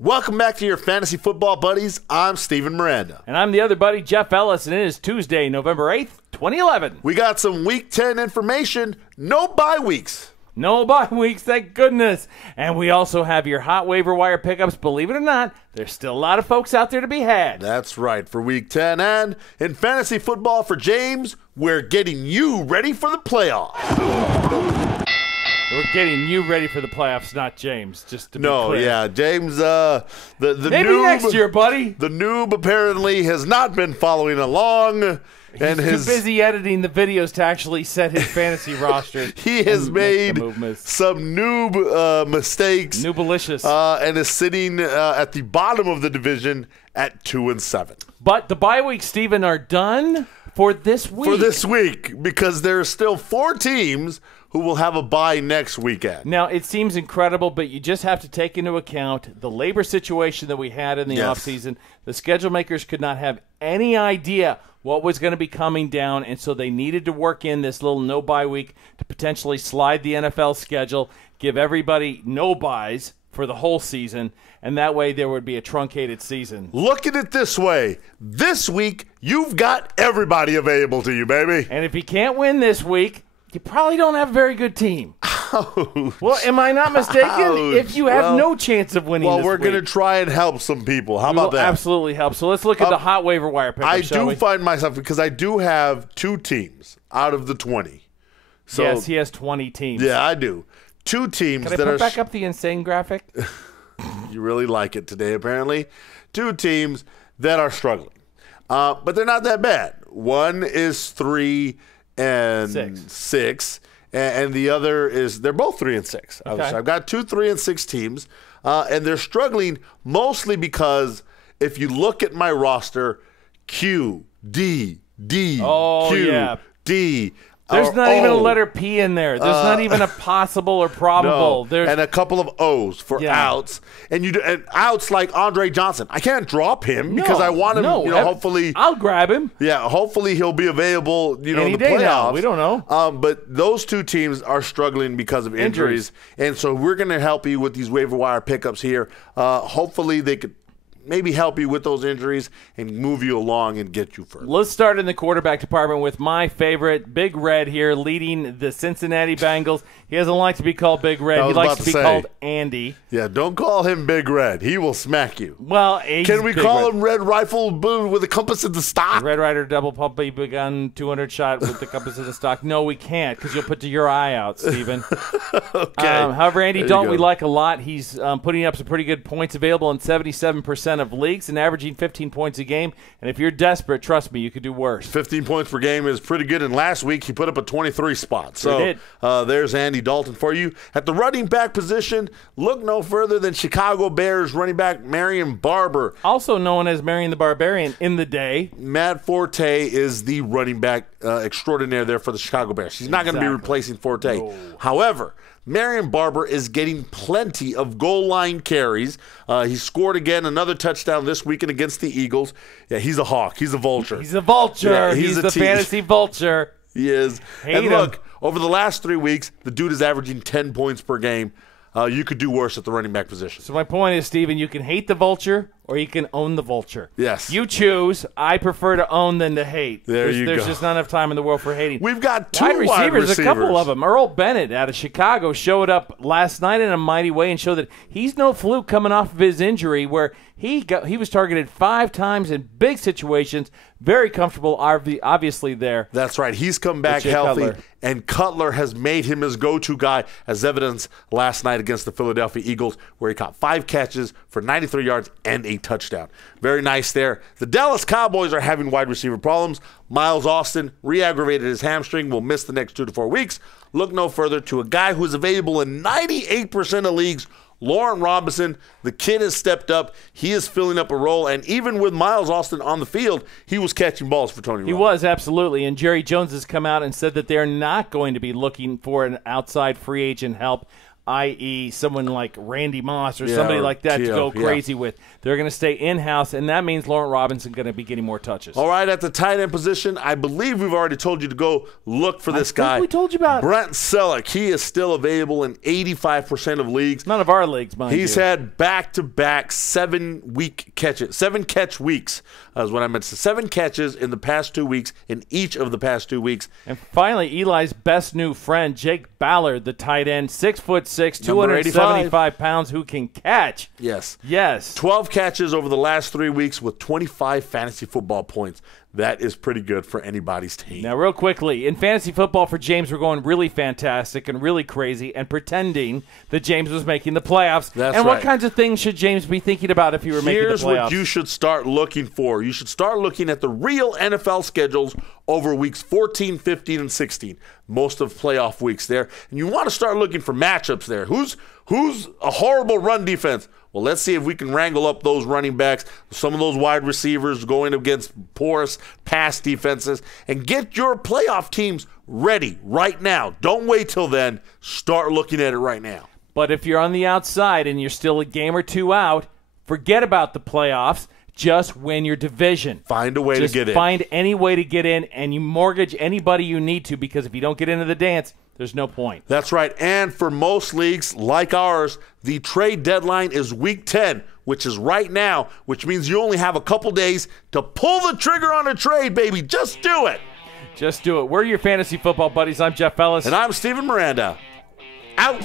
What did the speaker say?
Welcome back to your fantasy football buddies. I'm Steven Miranda. And I'm the other buddy, Jeff Ellis, and it is Tuesday, November 8th, 2011. We got some Week 10 information. No bye weeks. No bye weeks, thank goodness. And we also have your hot waiver wire pickups. Believe it or not, there's still a lot of folks out there to be had. That's right, for Week 10. And in fantasy football for James, we're getting you ready for the playoffs. We're getting you ready for the playoffs, not James, just to be clear. Yeah, James, the Maybe noob, next year, buddy. The noob apparently has not been following along. He's too busy editing the videos to actually set his fantasy roster. He has made some noob mistakes. Noobalicious. And is sitting at the bottom of the division at 2-7. But the bye weeks, Steven, are done for this week. For this week, because there are still 4 teams who will have a bye next weekend. Now, it seems incredible, but you just have to take into account the labor situation that we had in the offseason. The schedule makers could not have any idea what was going to be coming down, and so they needed to work in this little no-bye week to potentially slide the NFL schedule, give everybody no byes for the whole season, and that way there would be a truncated season. Look at it this way. This week, you've got everybody available to you, baby. And if you can't win this week, you probably don't have a very good team. Ouch. Well, am I not mistaken? Ouch. If you have no chance of winning well, this we're week. going to try and help some people. How about that? Absolutely help. So let's look at the hot waiver wire pickup, I do find myself, because I do have 2 teams out of the 20. So, yes, he has 20 teams. Yeah, I do. 2 teams Can I put back up the insane graphic? You really like it today, apparently. 2 teams that are struggling. But they're not that bad. One is 3-6, and the other is, they're both 3-6. Okay. I've got 2 3-6 teams, and they're struggling mostly because if you look at my roster, Q, D, D, Q, D. There's not even a letter P in there. There's not even a possible or probable. No. And a couple of O's for outs. And outs like Andre Johnson. I can't drop him because I want him, hopefully. I'll grab him. Yeah, hopefully he'll be available, Any in the day playoffs. now. We don't know. But those 2 teams are struggling because of injuries. And so we're going to help you with these waiver wire pickups here. Hopefully they could maybe help you with those injuries and move you along and get you further. Let's start in the quarterback department with my favorite, Big Red here, leading the Cincinnati Bengals. He doesn't like to be called Big Red. He likes to be called Andy. Yeah, don't call him Big Red. He will smack you. Well, can we call him Red Rifle Boone with a compass in the stock? Red Rider Double Puppy Gun 200 shot with the compass in the stock. No, we can't, because you'll put your eye out, Steven. Okay. However, Andy Dalton we like a lot. He's putting up some pretty good points, available in 77% of leagues and averaging 15 points a game. And if you're desperate, trust me, you could do worse. 15 points per game is pretty good. And last week, he put up a 23 spot. So there's Andy Dalton for you. At the running back position, look no further than Chicago Bears running back Marion Barber. Also known as Marion the Barbarian in the day. Matt Forte is the running back extraordinaire there for the Chicago Bears. He's not going to be replacing Forte. No. However, Marion Barber is getting plenty of goal line carries. He scored again another touchdown this weekend against the Eagles. Yeah, he's a hawk. He's a vulture. He's a vulture. Yeah, he's the fantasy vulture. He is. Look, over the last 3 weeks, the dude is averaging 10 points per game. You could do worse at the running back position. So my point is, Steven, you can hate the vulture or you can own the vulture. Yes. You choose. I prefer to own than to hate. There's just not enough time in the world for hating. We've got 2 wide receivers. A couple of them. Earl Bennett out of Chicago showed up last night in a mighty way and showed that he's no fluke coming off of his injury, where he was targeted 5 times in big situations. Very comfortable, obviously, there. That's right. He's come back healthy, Cutler. And Cutler has made him his go-to guy, as evidenced last night against the Philadelphia Eagles, where he caught 5 catches for 93 yards and a touchdown. Very nice there. The Dallas Cowboys are having wide receiver problems. Miles Austin re-aggravated his hamstring, will miss the next 2 to 4 weeks. Look no further to a guy who is available in 98% of leagues, Laurent Robinson. The kid has stepped up. He is filling up a role, and even with Miles Austin on the field, he was catching balls for Tony Romo. He was, absolutely, and Jerry Jones has come out and said that they're not going to be looking for an outside free agent help. i.e. someone like Randy Moss or somebody like that to go crazy with. They're going to stay in-house, and that means Laurent Robinson going to be getting more touches. All right, at the tight end position, I believe we've already told you to go look for this guy. We told you about Brent Celek. He is still available in 85% of leagues. None of our leagues, mind you. He's had back-to-back 7-catch weeks, is what I meant to say. 7 catches in the past 2 weeks, in each of the past 2 weeks. And finally, Eli's best new friend, Jake Ballard, the tight end, 6'6", 275 pounds, who can catch. Yes. 12 catches over the last 3 weeks with 25 fantasy football points. That is pretty good for anybody's team. Now, real quickly, in fantasy football for James, we're going really fantastic and really crazy and pretending that James was making the playoffs. That's and right. what kinds of things should James be thinking about if he were making the playoffs? Here's what you should start looking for. You should start looking at the real NFL schedules over weeks 14, 15, and 16. Most of playoff weeks there. And you want to start looking for matchups there. Who's a horrible run defense? Well, let's see if we can wrangle up those running backs, some of those wide receivers going against porous pass defenses, and get your playoff teams ready right now. Don't wait till then. Start looking at it right now. But if you're on the outside and you're still a game or two out, forget about the playoffs. Just win your division. Find a way to get in. Find any way to get in, and you mortgage anybody you need to, because if you don't get into the dance, there's no point. That's right. And for most leagues like ours, the trade deadline is week 10, which is right now, which means you only have a couple days to pull the trigger on a trade, baby. Just do it. Just do it. We're your fantasy football buddies. I'm Jeff Ellis. And I'm Steven Miranda. Out.